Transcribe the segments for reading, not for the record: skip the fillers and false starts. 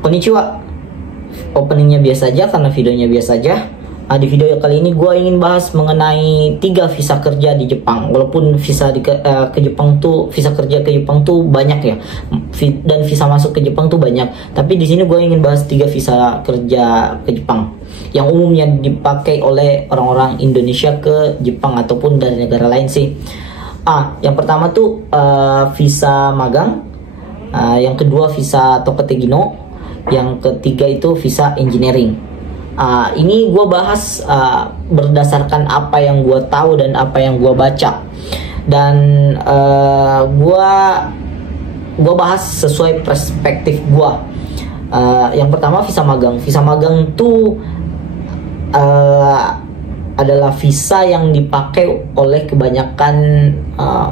Konnichiwa. Openingnya biasa aja karena videonya biasa aja. Di video kali ini gue ingin bahas mengenai 3 visa kerja di Jepang. Walaupun visa ke Jepang tuh, visa kerja ke Jepang tuh banyak ya, dan visa masuk ke Jepang tuh banyak. Tapi di sini gue ingin bahas 3 visa kerja ke Jepang yang umumnya dipakai oleh orang-orang Indonesia ke Jepang ataupun dari negara lain sih. Yang pertama tuh visa magang, yang kedua visa Tokotegino, yang ketiga itu visa engineering. Ini gue bahas berdasarkan apa yang gue tahu dan apa yang gue baca, dan gue bahas sesuai perspektif gue. Yang pertama visa magang. Visa magang tuh adalah visa yang dipakai oleh kebanyakan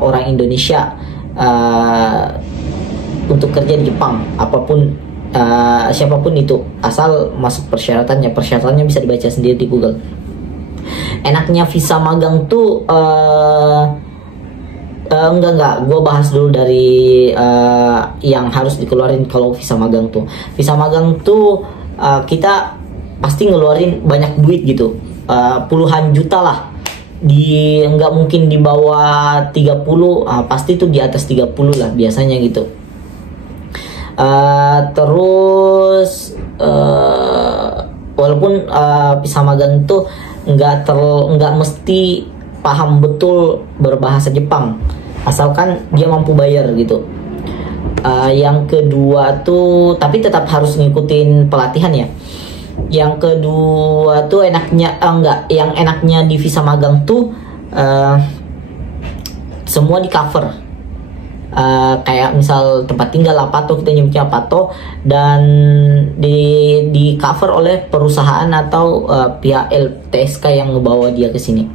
orang Indonesia untuk kerja di Jepang, siapapun itu, asal masuk persyaratannya bisa dibaca sendiri di Google. Enaknya visa magang tuh enggak, gue bahas dulu dari yang harus dikeluarin kalau visa magang tuh. Visa magang tuh kita pasti ngeluarin banyak duit gitu, puluhan juta lah. Nggak mungkin di bawah 30, pasti tuh di atas 30 lah biasanya gitu. Terus walaupun visa magang itu nggak mesti paham betul berbahasa Jepang, asalkan dia mampu bayar gitu. Yang kedua tuh, tapi tetap harus ngikutin pelatihan ya. Yang kedua tuh yang enaknya di visa magang tuh semua di cover. Kayak misal tempat tinggal Apato, kita nyebutnya Apato, dan di cover oleh perusahaan atau pihak LTSK yang ngebawa dia ke sini.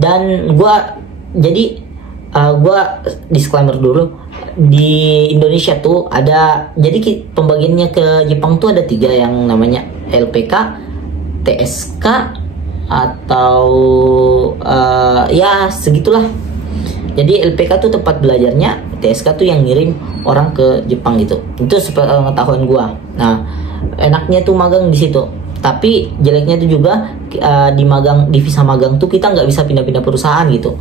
Dan gue disclaimer dulu, di Indonesia tuh ada, jadi pembagiannya ke Jepang tuh ada 3 yang namanya LPK, TSK, atau ya segitulah. Jadi LPK tuh tempat belajarnya, TSK tuh yang ngirim orang ke Jepang gitu. Itu pengetahuan gua. Nah, enaknya tuh magang di situ. Tapi jeleknya tuh juga di visa magang tuh kita nggak bisa pindah-pindah perusahaan gitu.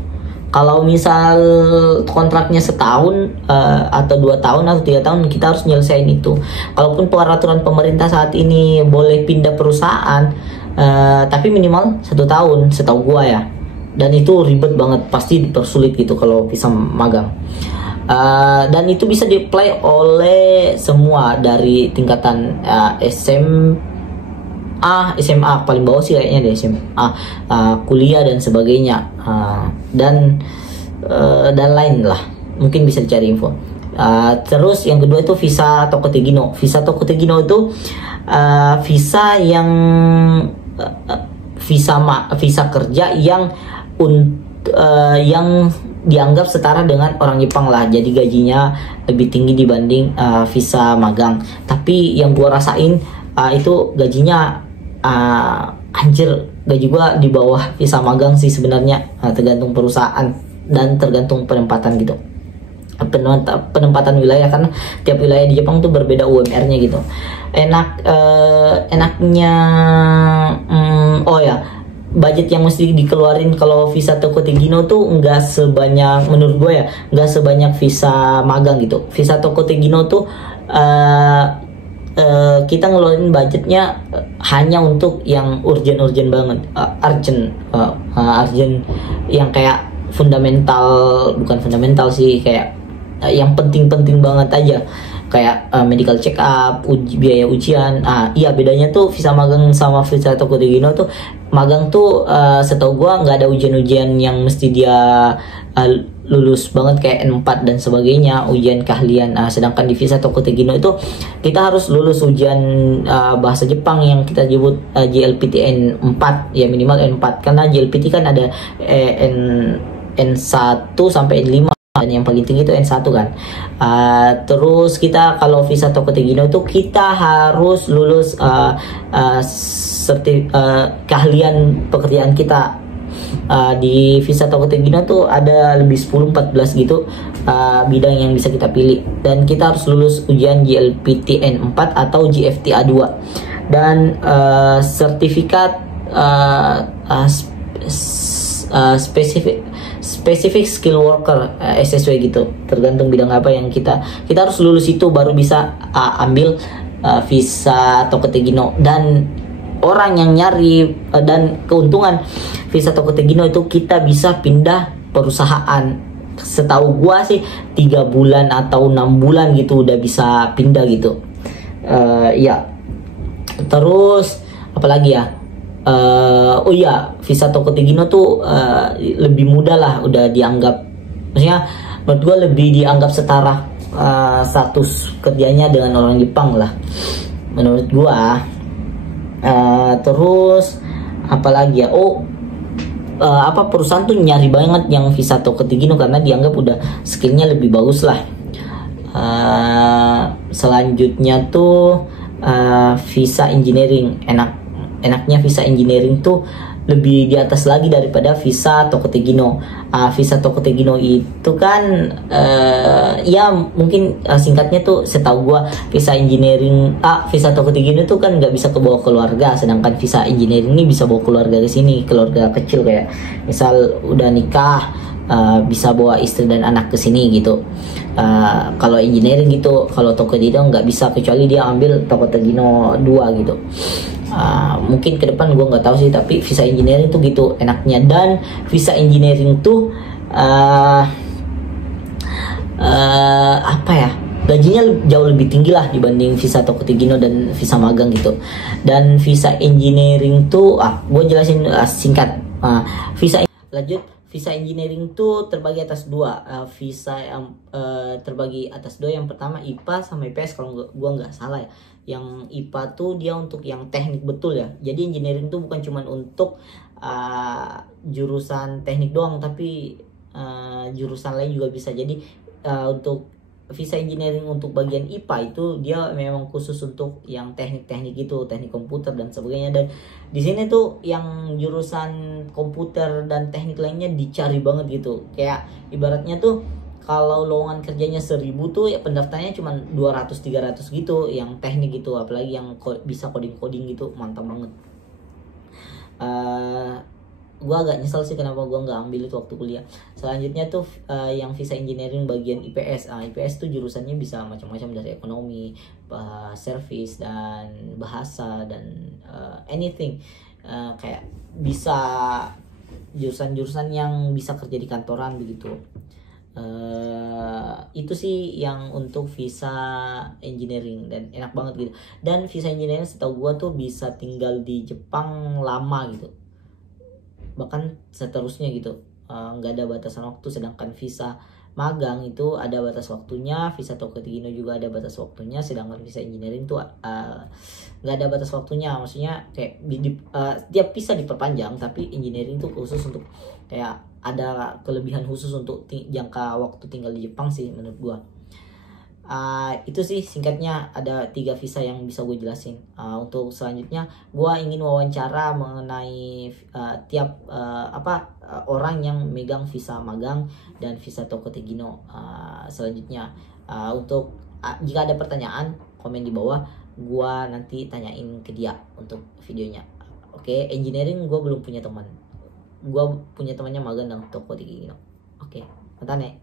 Kalau misal kontraknya setahun atau 2 tahun atau 3 tahun, kita harus nyelesain itu. Kalaupun peraturan pemerintah saat ini boleh pindah perusahaan, tapi minimal 1 tahun, setahu gua ya. Dan itu ribet banget, pasti dipersulit gitu kalau visa magang. Dan itu bisa di-apply oleh semua dari tingkatan SMA paling bawah sih kayaknya deh, SMA, kuliah dan sebagainya, dan lain lah, mungkin bisa dicari info. Terus yang kedua itu visa Tokotegino. Visa Tokotegino itu visa yang visa kerja yang dianggap setara dengan orang Jepang lah. Jadi gajinya lebih tinggi dibanding visa magang. Tapi yang gua rasain itu gajinya anjir, gaji gua di bawah visa magang sih sebenarnya. Tergantung perusahaan dan tergantung penempatan gitu, penempatan wilayah, karena tiap wilayah di Jepang tuh berbeda UMR-nya gitu. Enaknya budget yang mesti dikeluarin kalau visa Tokotegino tuh nggak sebanyak, menurut gue ya, nggak sebanyak visa magang gitu. Visa Tokotegino tuh kita ngeluarin budgetnya hanya untuk yang urgent banget, urgent yang kayak bukan fundamental sih, kayak yang penting banget aja, kayak medical check up, biaya ujian. Iya, bedanya tuh visa magang sama visa Tokotegino tuh, magang tuh setahu gua nggak ada ujian-ujian yang mesti dia lulus banget kayak N4 dan sebagainya, ujian keahlian. Sedangkan di visa Tokotegino itu kita harus lulus ujian bahasa Jepang yang kita sebut JLPT N4 ya, minimal N4, karena JLPT kan ada N1 sampai N5, dan yang paling tinggi itu N1 kan. Terus kita kalau visa Tokotegino itu kita harus lulus keahlian pekerjaan kita. Di visa Tokotegino tuh ada lebih 10-14 gitu bidang yang bisa kita pilih, dan kita harus lulus ujian GLPTN 4 atau GFTA 2 dan sertifikat spesifik skill worker SSW gitu, tergantung bidang apa yang kita harus lulus itu baru bisa ambil visa Tokotegino. Dan orang yang nyari dan keuntungan visa Tokotegino itu kita bisa pindah perusahaan. Setahu gua sih 3 bulan atau 6 bulan gitu udah bisa pindah gitu. Ya, terus apalagi ya, oh iya, visa Tokotegino tuh lebih mudah lah, udah dianggap, maksudnya menurut gue lebih dianggap setara status kerjanya dengan orang Jepang lah menurut gue. Terus apalagi ya, apa, perusahaan tuh nyari banget yang visa Tokotegino karena dianggap udah skillnya lebih bagus lah. Selanjutnya tuh visa engineering. Enaknya visa engineering tuh lebih di atas lagi daripada visa Tokotegino. Visa Tokotegino itu kan ya mungkin singkatnya tuh, setahu gua visa engineering, visa Tokotegino itu kan nggak bisa kebawa keluarga, sedangkan visa engineering ini bisa bawa keluarga ke sini, keluarga kecil kayak misal udah nikah, bisa bawa istri dan anak ke sini gitu. Kalau engineering gitu, kalau Tokotegino nggak bisa, kecuali dia ambil Tokotegino 2 gitu. Mungkin ke depan gue nggak tahu sih, tapi visa engineering tuh gitu enaknya. Dan visa engineering tuh apa ya, gajinya jauh lebih tinggi lah dibanding visa Tokotegino dan visa magang gitu. Dan visa engineering tuh gue jelasin singkat. Visa engineering tuh terbagi atas dua. Visa yang terbagi atas dua, yang pertama IPA sama IPS kalau gua nggak salah ya. Yang IPA tuh dia untuk yang teknik betul ya. Jadi engineering tuh bukan cuman untuk jurusan teknik doang, tapi jurusan lain juga bisa. Jadi untuk visa engineering untuk bagian IPA itu dia memang khusus untuk yang teknik-teknik gitu, teknik komputer dan sebagainya. Dan di sini tuh yang jurusan komputer dan teknik lainnya dicari banget gitu. Kayak ibaratnya tuh kalau lowongan kerjanya 1000 tuh ya pendaftarnya cuma 200-300 gitu yang teknik gitu, apalagi yang bisa coding-coding gitu, mantap banget. Gue agak nyesel sih kenapa gue nggak ambil itu waktu kuliah. Selanjutnya tuh yang visa engineering bagian IPS. IPS tuh jurusannya bisa macam-macam, dari ekonomi, service, dan bahasa, dan anything. Kayak bisa jurusan-jurusan yang bisa kerja di kantoran begitu. Itu sih yang untuk visa engineering, dan enak banget gitu. Dan visa engineering setahu gue tuh bisa tinggal di Jepang lama gitu, bahkan seterusnya gitu, nggak ada batasan waktu. Sedangkan visa magang itu ada batas waktunya, visa Tokotegino juga ada batas waktunya, sedangkan visa engineering tuh nggak ada batas waktunya. Maksudnya kayak dia bisa diperpanjang, tapi engineering tuh khusus untuk kayak ada kelebihan khusus untuk jangka waktu tinggal di Jepang sih menurut gua. Itu sih singkatnya, ada 3 visa yang bisa gue jelasin. Untuk selanjutnya gue ingin wawancara mengenai tiap orang yang megang visa magang dan visa Tokotegino. Selanjutnya untuk jika ada pertanyaan, komen di bawah, gue nanti tanyain ke dia untuk videonya. Oke, engineering gue belum punya teman, gue punya temannya magang dan Tokotegino. Oke, mantap nih.